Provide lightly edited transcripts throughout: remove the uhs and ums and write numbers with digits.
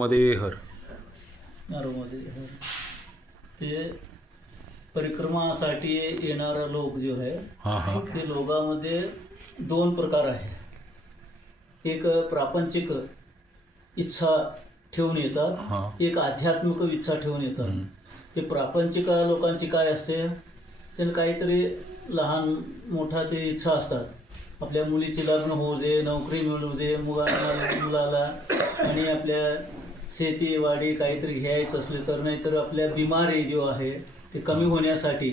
मध्ये हर नर्मदे ते परिक्रमासाठी येणारा लोक जो आहे ते लोकांमध्ये दोन प्रकार आहे. एक प्रापंचिक इच्छा ठेवून येतात, एक आध्यात्मिक इच्छा ठेवून येतात. ते प्रापंचिक लोकांची काय असते, त्यांना काहीतरी लहान मोठा ते इच्छा असतात. आपल्या मुलीचे लग्न होऊ दे, नोकरी मिळू दे मुलाला, आणि आपल्या शेतीवाडी काहीतरी घ्यायचं असले तर, नाहीतर आपल्या बिमारी जो आहे ते कमी होण्यासाठी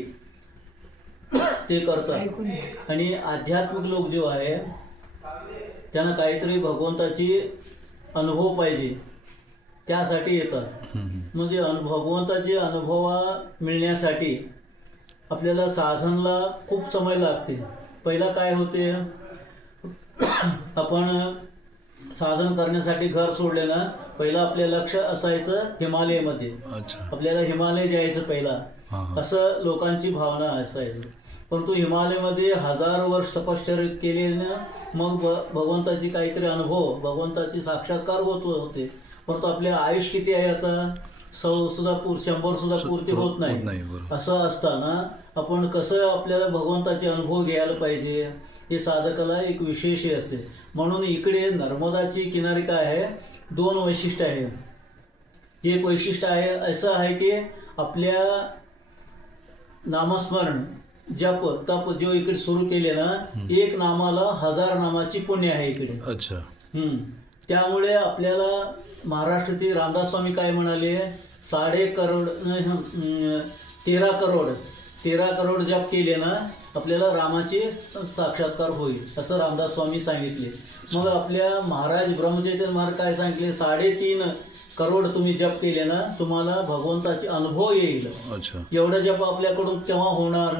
ते करतात. आणि आध्यात्मिक लोक जो आहे त्यांना काहीतरी भगवंताची अनुभव पाहिजे त्यासाठी येतात. म्हणजे भगवंताचे अनुभव मिळण्यासाठी आपल्याला साधनला खूप समय लागते. पहिला काय होते, आपण साधन करण्यासाठी घर सोडले ना, पहिलं आपले लक्ष असायचं हिमालयमध्ये. आपल्याला हिमालय जायचं पहिला, असं लोकांची भावना असायची. परंतु हिमालयमध्ये 1000 वर्ष तपश्चर्या केले ना, मग भगवंताची काहीतरी अनुभव, भगवंताची साक्षात्कार होत होते. परंतु आपले आयुष किती आहे आता, 100 सुद्धा पूर्ती होत नाही. असं असताना आपण कसं आपल्याला भगवंताचे अनुभव घ्यायला पाहिजे, हे साधकाला एक विशेष असते. म्हणून इकडे नर्मदाची किनारी काय आहे, 2 वैशिष्ट्य आहे. एक वैशिष्ट्य आहे असं आहे की आपल्या नामस्मरण जप तप जो इकडे सुरू केले ना, एक नामाला 1000 नामाची पुण्य आहे इकडे. त्यामुळे आपल्याला महाराष्ट्राचे रामदास स्वामी काय म्हणाले, 13 करोड जप केले ना आपल्याला रामाचे साक्षात्कार होईल, असं रामदास स्वामी सांगितले. मग आपल्या महाराज ब्रह्मचैतन्य महाराज काय सांगितले, 3.5 करोड तुम्ही जप केले ना तुम्हाला भगवंताचे अनुभव येईल. एवढा जप आपल्याकडून केव्हा होणार,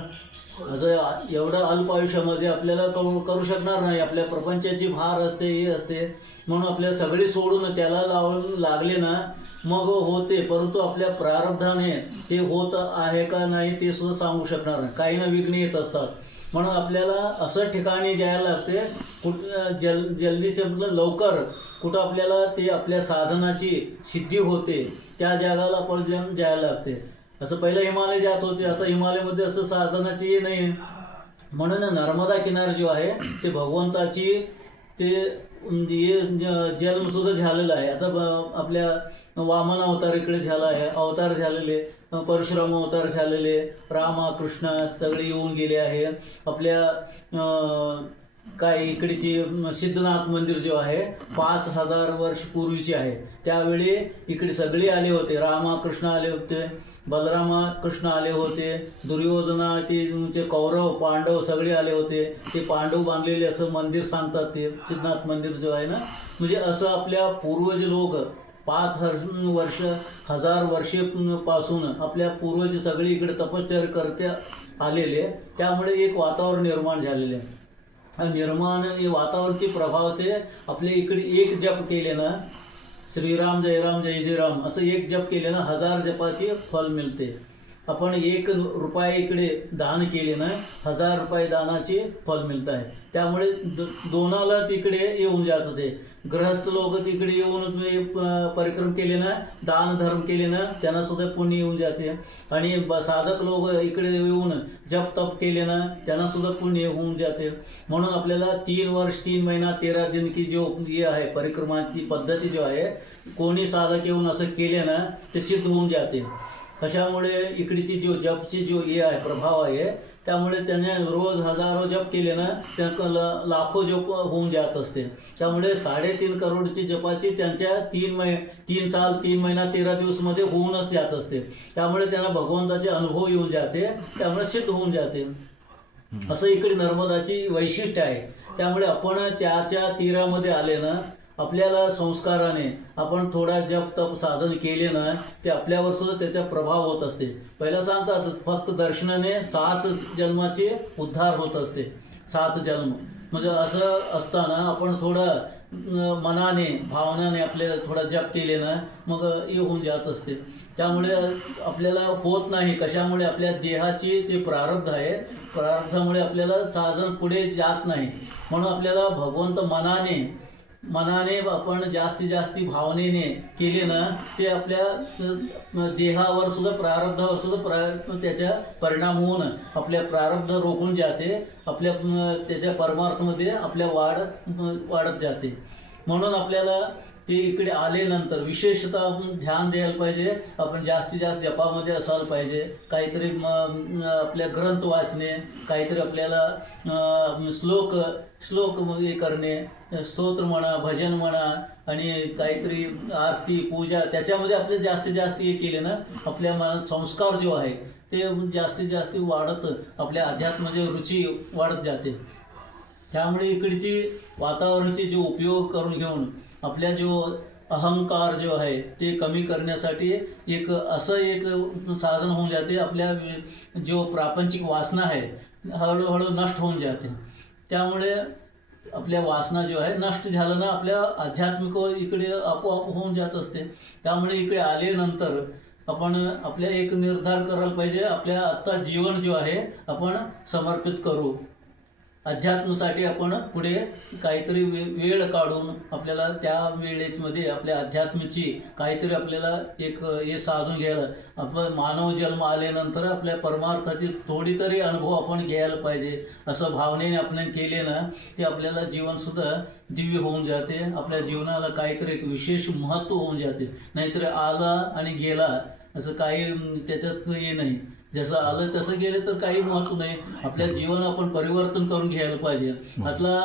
एवढं अल्प आयुष्यामध्ये आपल्याला करू शकणार नाही. आपल्या प्रपंचाची भार असते, हे असते. म्हणून आपल्या सगळी सोडून त्याला लागले ना मग होते. परंतु आपल्या प्रारब्धाने ते होत आहे का नाही ते सुद्धा सांगू शकणार नाही. काही ना विघ्न येत असतात. म्हणून आपल्याला असं ठिकाणी जायला लागते कुठं जल्दीचे लवकर कुठं आपल्याला ते आपल्या साधनाची सिद्धी होते त्या जगाला आपण जायला लागते. असं पहिलं हिमालय जात होते, आता हिमालयमध्ये असं साधनाची नाही. म्हणून नर्मदा किनार जो आहे ते भगवंताची ते जन्म सुद्धा झालेला आहे. आता आपल्या वामन अवतार इकडे झाला आहे, अवतार झालेले, परशुराम अवतार झालेले, रामा कृष्ण सगळे येऊन गेले आहे. आपल्या काय इकडची सिद्धनाथ मंदिर जो आहे 5000 वर्ष पूर्वीचे आहे. त्यावेळी इकडे सगळे आले होते, रामा कृष्ण आले होते, बलरामा कृष्ण आले होते, दुर्योधना ते कौरव पांडव सगळे आले होते. ते पांडव बांधलेले असं मंदिर सांगतात, ते सिद्धनाथ मंदिर जो आहे ना. म्हणजे असं आपल्या पूर्वज लोक 5000 वर्षापासून आपल्या पूर्वज सगळे इकडे तपश्चर्या करते आलेले. त्यामुळे एक वातावरण निर्माण झालेले आहे. वातावरणाचे प्रभाव से आपले इकडे एक जप केले ना, श्रीराम जय राम जय जय राम असं एक जप केले ना 1000 जपाचे फल मिळते. आपण 1 रुपये इकडे दान केले ना 1000 रुपये दानाचे फल मिळत आहे. त्यामुळे दोनाला तिकडे येऊन जात होते. गृहस्थ लोक तिकडे येऊन परिक्रम केले ना, दान धर्म केले ना त्यांना सुद्धा पुण्य येऊन जाते. आणि साधक लोक इकडे येऊन जप तप केले ना त्यांना सुद्धा पुण्य होऊन जाते. म्हणून आपल्याला 3 वर्ष 3 महिना 13 दिन की जो हे आहे परिक्रमाची पद्धती जो आहे, कोणी साधक येऊन असं केले ना ते सिद्ध होऊन जाते. कशामुळे इकडची जो जपची जो हे आहे प्रभाव आहे, त्यामुळे त्याने रोज हजारो जप केले ना त्यांना लाखो जप होऊन जात असते. त्यामुळे 3.5 करोडची जपाची त्यांच्या 3 साल 3 महिना 13 दिवसमध्ये होऊनच जात असते. त्यामुळे त्यांना भगवंताचे अनुभव येऊन जाते, त्यामुळे सिद्ध होऊन जाते. असं इकडे नर्मदाची वैशिष्ट्य आहे. त्यामुळे आपण त्याच्या तीरामध्ये आले ना, आपल्याला संस्काराने आपण थोडा जप तप साधन केले ना ते आपल्यावर सुद्धा त्याचा प्रभाव होत असते. पहिला सांगतात फक्त दर्शनाने 7 जन्माचे उद्धार होत असते. 7 जन्म म्हणजे असं असताना आपण थोडं मनाने भावनाने आपल्याला थोडा जप केले ना मग हे होऊन जात असते. त्यामुळे आपल्याला होत नाही. कशामुळे आपल्या देहाची जे प्रारब्ध आहे, प्रारब्धामुळे आपल्याला साधन पुढे जात नाही. म्हणून आपल्याला भगवंत मनाने मनाने आपण जास्तीत जास्ती भावनेने केले ना, ते आपल्या देहावर सुद्धा प्रारब्धावर सुद्धा त्याचा परिणाम होऊन आपल्या प्रारब्ध रोखून जाते, आपल्या त्याच्या परमार्थमध्ये आपल्या वाढत जाते. म्हणून आपल्याला ते इकडे आल्यानंतर विशेषतः आपण ध्यान द्यायला पाहिजे. आपण जास्तीत जास्त जपामध्ये असायला पाहिजे. काहीतरी आपल्या ग्रंथ वाचणे, काहीतरी आपल्याला श्लोक हे करणे, स्तोत्र म्हणा, भजन म्हणा, आणि काहीतरी आरती पूजा, त्याच्यामध्ये आपले जास्तीत जास्त हे केले ना, आपल्या मनात संस्कार जो आहे ते जास्तीत जास्त वाढत, आपल्या अध्यात्माची रुची वाढत जाते. त्यामुळे इकडची वातावरणाची जो उपयोग करून घेऊन आपल्या जो अहंकार जो आहे ते कमी करण्यासाठी एक साधन होऊन जाते. आपल्या जो प्रापंचिक वासना आहे हळूहळू नष्ट होऊन जाते. त्यामुळे आपल्या वासना जो आहे नष्ट झालं ना, आपल्या आध्यात्मिक इकडे आपोआप होऊन जात असते. त्यामुळे इकडे आल्यानंतर आपण आपल्या एक निर्धार करायला पाहिजे, आपल्या आत्ता जीवन जो आहे आपण समर्पित करू. अध्यात्मासाठी आपण पुढे काहीतरी वेळ काढून आपल्याला त्या वेळेमध्ये आपल्या अध्यात्माची काहीतरी आपल्याला एक हे साधून घ्यायला, आपण मानव जन्म आल्यानंतर आपल्या परमार्थाची थोडी तरी अनुभव आपण घ्यायला पाहिजे. असं भावनेने आपण केले ना, ते आपल्याला जीवनसुद्धा दिव्य होऊन जाते. आपल्या जीवनाला काहीतरी एक विशेष महत्त्व होऊन जाते. नाहीतर आला आणि गेला असं काही त्याच्यात हे नाही. जसं आलं तसं गेलं तर काही महत्त्व नाही. आपल्या जीवन आपण परिवर्तन करून घ्यायला पाहिजे. आपला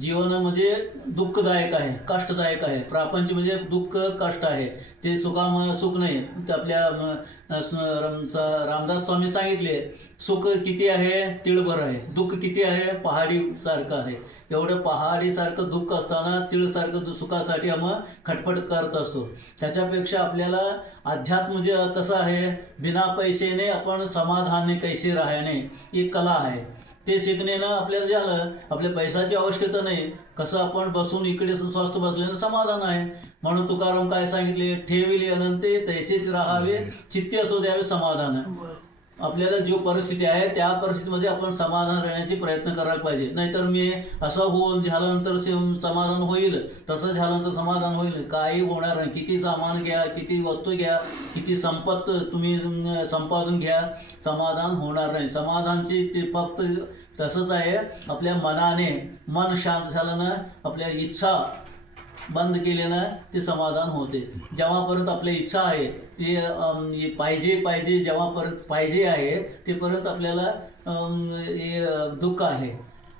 जीवन म्हणजे दुःखदायक आहे, कष्टदायक आहे. प्रापंच म्हणजे दुःख कष्ट आहे, ते सुख नाही. तर आपल्या रामदास स्वामी सांगितले, सुख किती आहे तिळभर आहे, दुःख किती आहे पहाडीसारखं आहे. एवढं पहाडीसारखं दुःख असताना तिळसारखं सुखासाठी आम्ही खटपट करत असतो. त्याच्यापेक्षा आपल्याला अध्यात्म जे कसं आहे, बिना पैसेने आपण समाधाने कैसे राहणे ही कला आहे. ते शिकणेनं आपल्याला झालं, आपल्या पैशाची आवश्यकता नाही. कसं आपण बसून इकडे स्वस्थ बसल्यानं समाधान आहे. म्हणून तुकाराम काय सांगितले, ठेविले अनंते तैसेच राहावे, चित्ते असो द्यावे समाधान. आपल्याला जो परिस्थिती आहे त्या परिस्थितीमध्ये आपण समाधान राहण्याचे प्रयत्न करायला पाहिजे. नाहीतर मी असं होऊन झाल्यानंतर समाधान होईल, तसं झाल्यानंतर समाधान होईल, काही होणार नाही. किती सामान घ्या, किती वस्तू घ्या, किती संपत्त तुम्ही संपादन घ्या, समाधान होणार नाही. समाधानची ते फक्त तसंच आहे, आपल्या मनाने मन शांत झालं ना, आपल्या इच्छा बंद केले ना, ते समाधान होते. जेव्हापर्यंत आपल्या इच्छा आहे ते पाहिजे जेव्हापर्यंत पाहिजे आहे तेपर्यंत आपल्याला दुःख आहे.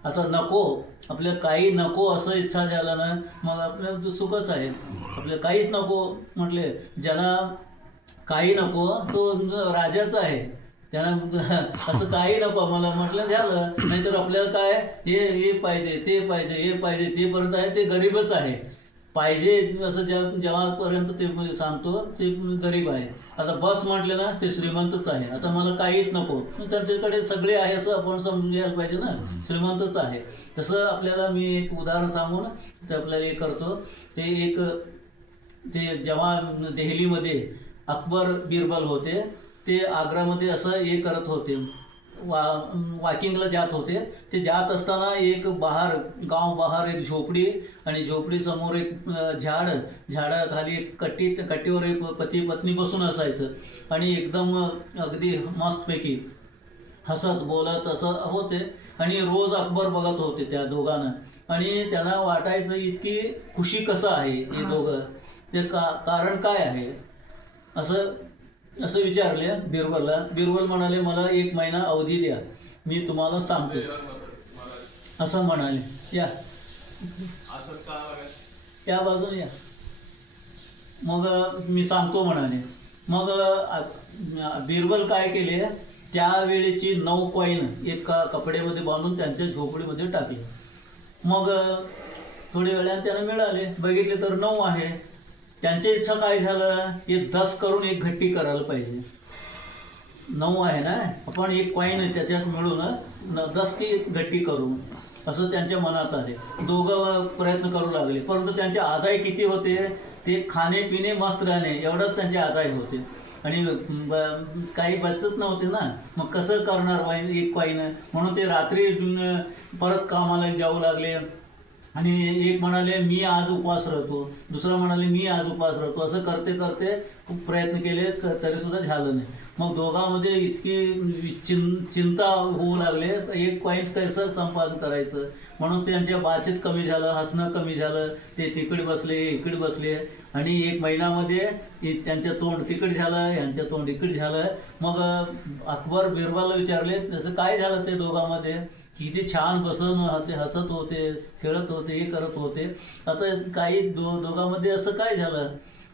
आता नको, आपल्याला काही नको असं इच्छा झालं ना, मग आपल्याला सुखच आहे. आपल्याला काहीच नको म्हटले, ज्यांना काही नको तो राजाचा आहे. त्यांना असं काही नको मला म्हटलं झालं. नाहीतर आपल्याला काय हे पाहिजे, ते पाहिजे, हे पाहिजे, ते पर्यंत आहे ते गरीबच आहे. पाहिजे असं जेव्हापर्यंत ते सांगतो ते गरीब आहे. आता बस म्हटलं ना, ते श्रीमंतच आहे. आता मला काहीच नको, त्यांच्याकडे सगळे आहे असं आपण समजून घ्यायला पाहिजे ना, श्रीमंतच आहे. तसं आपल्याला मी एक उदाहरण सांगून ते आपल्याला हे करतो. ते जेव्हा दिल्लीमध्ये अकबर बिरबल होते, ते आग्रामध्ये असं हे करत होते, वॉकिंगला जात होते. ते जात असताना एक गाव बाहेर एक झोपडी, आणि झोपडी समोर एक झाडाखाली कट्टीवर एक पती पत्नी बसून असायचं. आणि एकदम अगदी मस्तपैकी हसत बोलत असं होते. आणि रोज अकबर बघत होते त्या दोघांना, आणि त्यांना वाटायचं इतकी खुशी कसं आहे हे दोघं, ते कारण काय आहे असं विचारले बिरबलला. बिरबल म्हणाले, मला 1 महिना अवधी द्या, मी तुम्हाला सांगतो असं म्हणाले. या बाजूने या, मग मी सांगतो म्हणाले. मग बिरबल काय केले, त्यावेळेची 9 कॉईन एका कपड्यामध्ये बांधून त्यांच्या झोपडीमध्ये टाकले. मग थोड्या वेळाने त्यांना मिळाले, बघितले तर 9 आहे. त्यांची इच्छा काय झालं, हे 10 करून एक घट्टी करायला पाहिजे. 9 आहे ना, आपण 1 कॉईन त्याच्यात मिळून 10 की घट्टी करू असं त्यांच्या मनात आले. दोघं प्रयत्न करू लागले, परंतु त्यांचे आदाय किती होते, ते खाणे पिणे मस्त राहणे एवढंच त्यांचे आदाय होते. आणि काही बचत नव्हते ना, मग कसं करणार 1 कॉईन. म्हणून ते रात्री परत कामाला जाऊ लागले. आणि एक म्हणाले मी आज उपवास राहतो, दुसरा म्हणाले मी आज उपवास राहतो. असं करते करते खूप प्रयत्न केले तरी सुद्धा झालं नाही. मग दोघांमध्ये इतकी चिंता होऊ लागले, एक कॉईन्स कसं संपादन करायचं म्हणून त्यांच्या बातचीत कमी झालं, हसणं कमी झालं. ते तिकडे बसले, इकडे बसले आणि एक महिन्यामध्ये त्यांचं तोंड तिकडे झालं, यांचं तोंड इकडे झालं. मग अकबर बिरबलला विचारले तसं काय झालं ते दोघांमध्ये, किती छान बसून ते हसत होते, खेळत होते, हे करत होते. आता काही दोघांमध्ये असं काय झालं.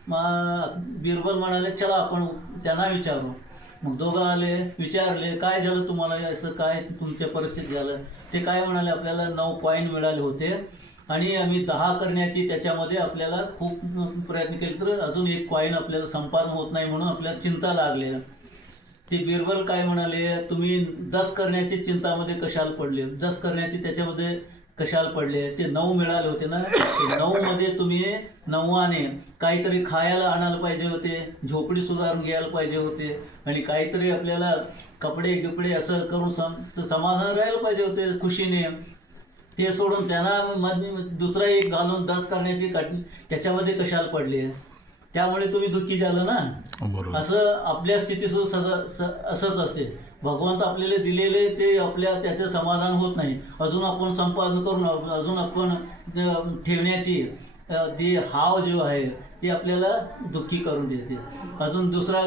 मग बिरबल म्हणाले चला आपण त्यांना विचारू. मग दोघं आले, विचारले काय झालं तुम्हाला, असं काय तुमच्या परिस्थिती झालं. ते काय म्हणाले आपल्याला 9 कॉईन मिळाले होते आणि आम्ही 10 करण्याची त्याच्यामध्ये आपल्याला खूप प्रयत्न केले तर अजून 1 कॉईन आपल्याला संपादन होत नाही म्हणून आपल्याला चिंता लागली. ते बिरबल काय म्हणाले तुम्ही 10 करण्याची चिंतामध्ये कशाला पडले, 10 करण्याची त्याच्यामध्ये कशाला पडले. ते 9 मिळाले होते ना, ते 9 मध्ये तुम्ही 9वाने काहीतरी खायला आणायला पाहिजे होते, झोपडी सुधारून घ्यायला पाहिजे होते आणि काहीतरी आपल्याला कपडे गिपडे असं करून समाधान राहायला पाहिजे होते खुशीने. ते सोडून त्यांना दुसरा एक घालून 10 करण्याची त्याच्यामध्ये कशाला पडले. त्यामुळे तुम्ही दुःखी झालं ना. असं आपल्या स्थितीसुद्धा असंच असते. भगवंत आपल्याला दिलेले ते त्याचं समाधान होत नाही. अजून आपण संपादन करून अजून आपण ठेवण्याची ती हाव जो आहे ती आपल्याला दुःखी करून देते. अजून दुसरा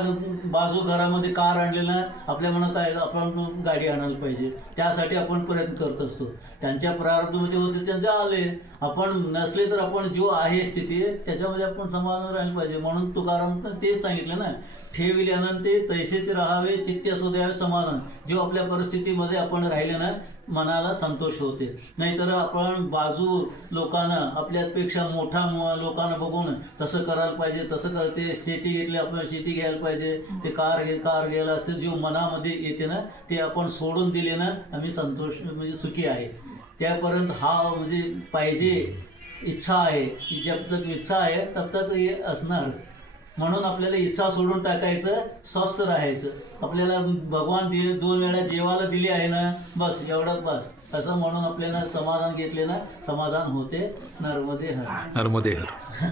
बाजू घरामध्ये कार आणलेला आपल्या म्हणा काय आपण गाडी आणायला पाहिजे, त्यासाठी आपण प्रयत्न करत असतो. त्यांच्या प्रारब्धमध्ये होते त्यांचे आले, आपण नसले तर आपण जो आहे स्थिती त्याच्यामध्ये आपण समाधान राहिलं पाहिजे. म्हणून तुकाराम तेच सांगितलं ना, ठेविल्यानंतर ते तैसेच राहावे चित्त असू द्यावे समाधान. जो आपल्या परिस्थितीमध्ये आपण राहिले ना मनाला संतोष होते. नाहीतर आपण बाजू लोकांना आपल्यापेक्षा मोठा लोकांना बघून तसं करायला पाहिजे, तसं करते शेती घेतली आपण शेती घ्यायला पाहिजे, ते कार घ्यायला असं जो मनामध्ये येते ना ते आपण सोडून दिले ना आम्ही संतोष म्हणजे सुखी आहे. त्यापर्यंत हा म्हणजे पाहिजे इच्छा आहे की जब तक इच्छा आहे तब तक हे असणार. म्हणून आपल्याला इच्छा सोडून टाकायचं, स्वस्थ राहायचं. आपल्याला भगवान 2 वेळा जेवायला दिली आहे ना, बस एवढंच बस असं म्हणून आपल्याला समाधान घेतले ना समाधान होते. नर्मदे हर.